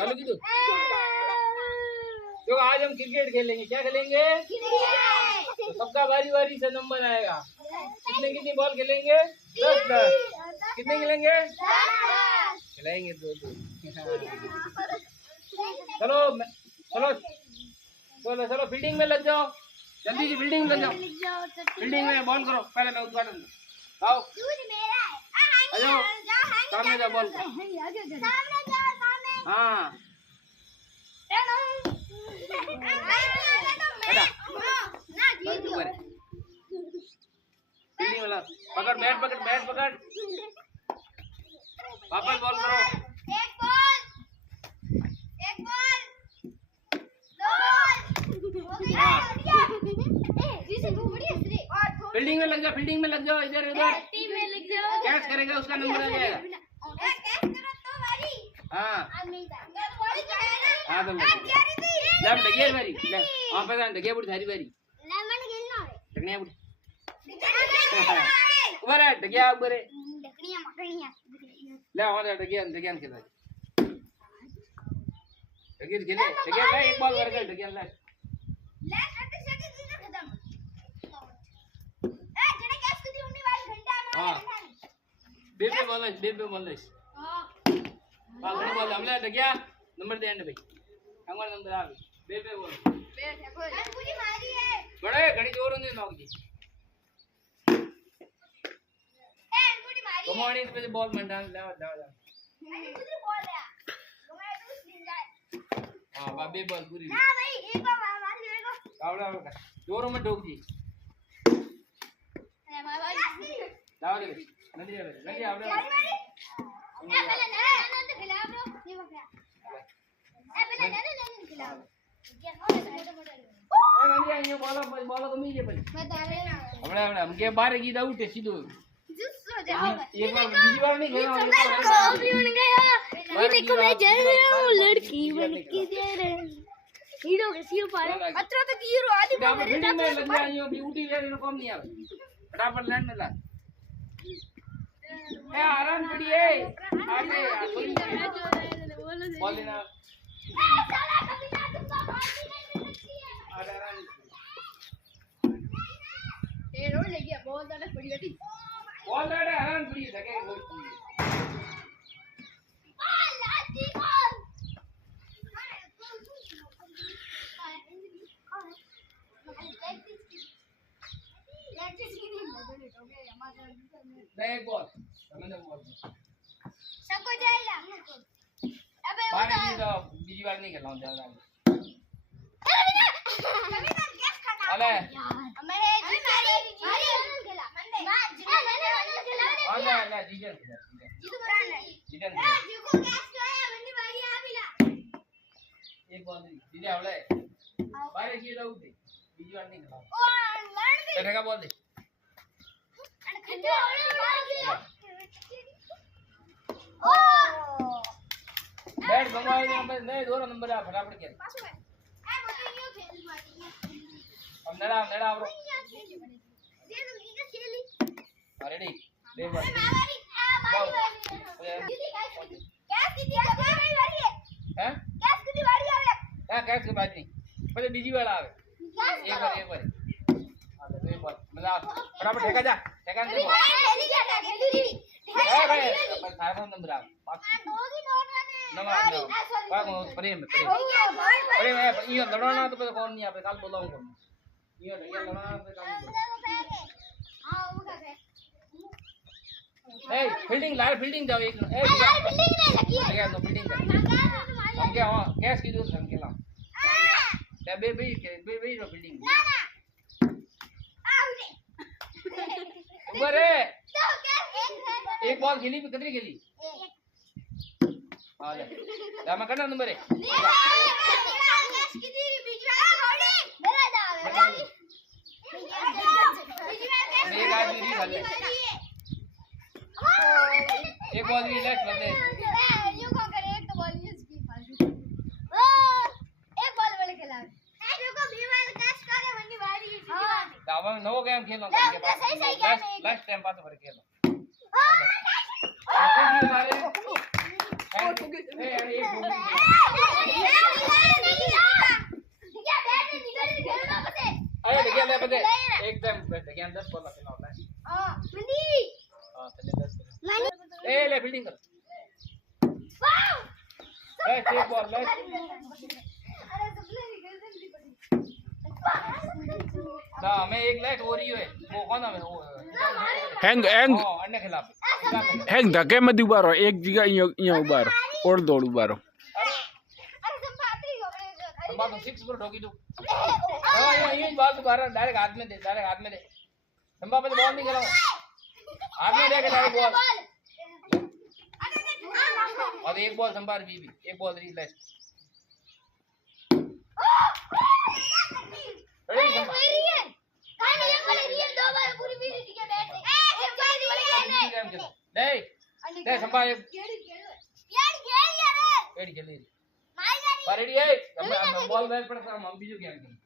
चलो की तो आज हम क्रिकेट खेलेंगे। क्या खेलेंगे? तो सबका बारी बारी से नंबर आएगा। कितनी बॉल खेलेंगे? 10 कितने खेलेंगे? खिलाएंगे 2 चलो चलो चलो चलो फील्डिंग में लग जाओ। जल्दी से फील्डिंग में लग जाओ। फील्डिंग में बॉल करो। पहले मैं उद्घाटन आओ आ जाओ सामने जाओ बॉल करो। हाँ फील्डिंग वाला पकड़ बैट पकड़ वापस बॉल करो। फील्डिंग में लग जाओ इधर उधर कैच करेगा उसका नंबर आ जाएगा। हाँ हाँ तो लेफ्ट ढगिया बारी वहाँ पे ढगिया बुढ़ी थारी बारी ढकनिया बुढ़ी ऊपर है ढगिया ऊपर है ले वहाँ ढगिया खेल ढगिया ले एक बॉल कर ढगिया ले हाँ बेबे बोलस हाँ घणी बोल हमने ढगिया नंबर दे भाई हमारा नंबर आ बेबे बोल बड़े घणी जोर नहीं नॉक जी कमानी पे बॉल मंडा ले हां बाबे बॉल पूरी ना भाई एक बार मार लेगा आवड़ा जोरों में ठोक जी अरे भाई जाओ दे नदी आवड़ा ए पहले ना खिला ब्रो ये बकरा ए पहले ना खिला ये नदी ये बॉल कमी है पहले मैं दावे ना आवड़ा हम के बाहर की दाऊ टे सीधो एक बार बीजी बार नहीं खेला कॉफी बन गया ये देखो मैं जा रहा हूं लड़की बन के जा रहा हूं हीरो के सिर पर अत्र तो हीरो आदि मेरे में लग गया ये ब्यूटी वेयर इन कम नहीं आ फटाफट लैंड में ला ए आराम करिए आगे बॉल लेना ए साला कभी ना तुमको फांसी नहीं मिलती है आराम ए रोड ले गया बहुत ज्यादा पड़ी बेटी बॉल लड़ा हैरान पड़ी लगे बॉल लाठी बॉल एक बॉल समझ बॉल सबको जाएगा अबे बाहर नहीं तो बीजी बार नहीं खेलना ज्यादा कभी ना गैस खाना अरे मैं खेला मंदे ना जीजन जीतू बरान जीजन जीको गैस तो है मंदी बारी आ बिला एक बॉल दीदी आवले बाहर की दाऊ दे बीजी बार नहीं खेला ओ लड़ दे बैठेगा बॉल दे ओ बैट गंवाई नहीं 2 नंबर आ फटाफट खेल पास में ए बोले यूं खेल मारी अब नड़ा ब्रो दे दो ये खेली रेडी ले बॉल कैच की बारी है हैं कैच की बारी आवे हां कैच की बारी नहीं पहले बीजी वाला आवे एक बार हां ले बॉल मतलब फटाफट ठेका जा ठेका दे बॉल खेली क्या खेली री ए भाई पर सारा नंबर आ नंबर प्रेम ये लड़ना तो कौन नहीं आपे कल बोलाऊंगा ये लड़ना पे काम हां वो कर ए फील्डिंग लाइव फील्डिंग जाओ एक ए लाइव फील्डिंग में लगी है तो फील्डिंग कर हम क्या हां कैच की दूर हम खेला क्या बे रो फील्डिंग ना आउट ऊपर है एक बॉल खेली कितनी खेली हां ले मैं करना नंबर है कैच की दी बीच में घोड़ी मेरा दाव एक आदमी री भले एक बॉल भी लेफ्ट बंदे यू को करे एक तो बॉल यूज की फालतू ओ एक बॉल वाले खेला यू को भी वाले कैच करे बंदी बारी की हां दावा में नो गेम खेलना के पास लास्ट टाइम पास भर खेलो हां अरे देखिए ले पते एकदम देखिए 10 बॉल रखना होता है हां तने 10 ले फील्डिंग कर एक बॉल ले ना मैं एक लाइट हो रही है वो कौन है वो હેંગ अन्य खिलाफ ધકે મત ઉભા રહો એક જગ્યા અહીંયા ઉભા રહો ઓળ દોડ ઉભા રહો संभा तो 6 पर ठोकी तू हां ये बॉल तो बाहर डायरेक्ट हाथ में दे संभा पे बॉल नहीं खेला हाथ में दे के डायरेक्ट बॉल और एक बॉल संभा भी एक बॉल री लाइट नहीं संभा एक रेडी है बॉल बैल पड़ता हम बीजू गेम